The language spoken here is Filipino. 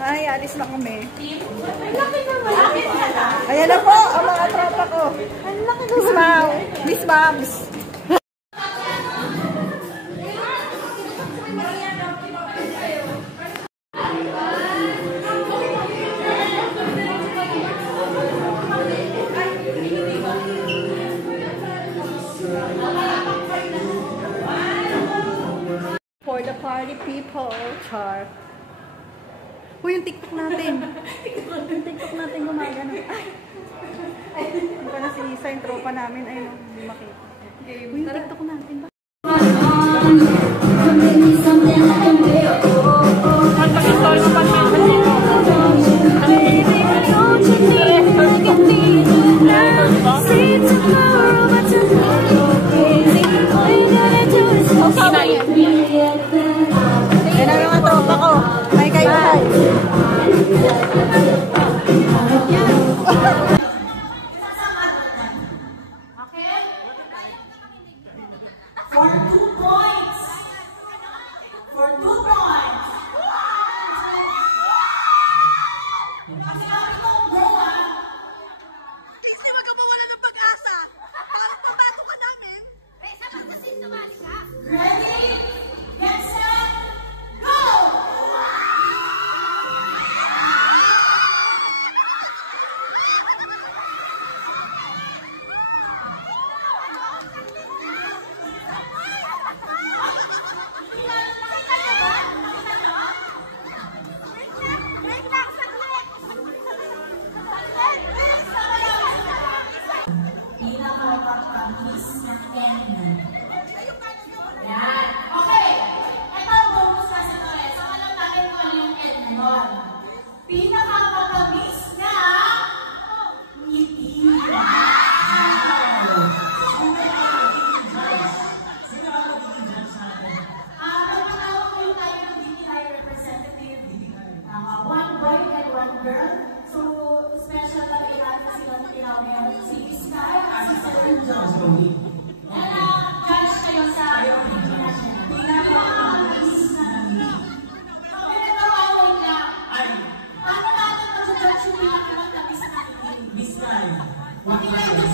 Ay, alis na kami. Ayan na po, ang mga tropa ko. Miss Ma'am. Miss Ma'ams. For the party people, char. Uy, yung TikTok natin. Yung TikTok natin gumagano. Ay, ano ka na si Isa, yung tropa namin. Ay, no, hindi makita. Uy, yung TikTok natin ba? Yan na mga tropa ko. May kaibahan. For 2 points. For 2 points. Kasi kami kong go, ha? Hindi magkabawala ng pag-asa. Bakit nabago ka namin? Eh, sabat kasi naman ka. Ready? Get set, go! Pinakapagpabilis na N. Yan. Okay. Ito ang bonus kasi ito eh. So, alam natin kung ano yung N na yun. Pinakapagpabilis na ngiti. Magpatawag ko yung tayo ng DTI representative. One boy and one girl. So, special talaga natin sila na tinawag si Sky at si Sir John. Yan judge kayo sa natin. Pinakapagpabilis na ngiti. Okay, nagkawawin na. Paano natin mag-judge yung pinakapagpabilis na ngiti? Miss Sky.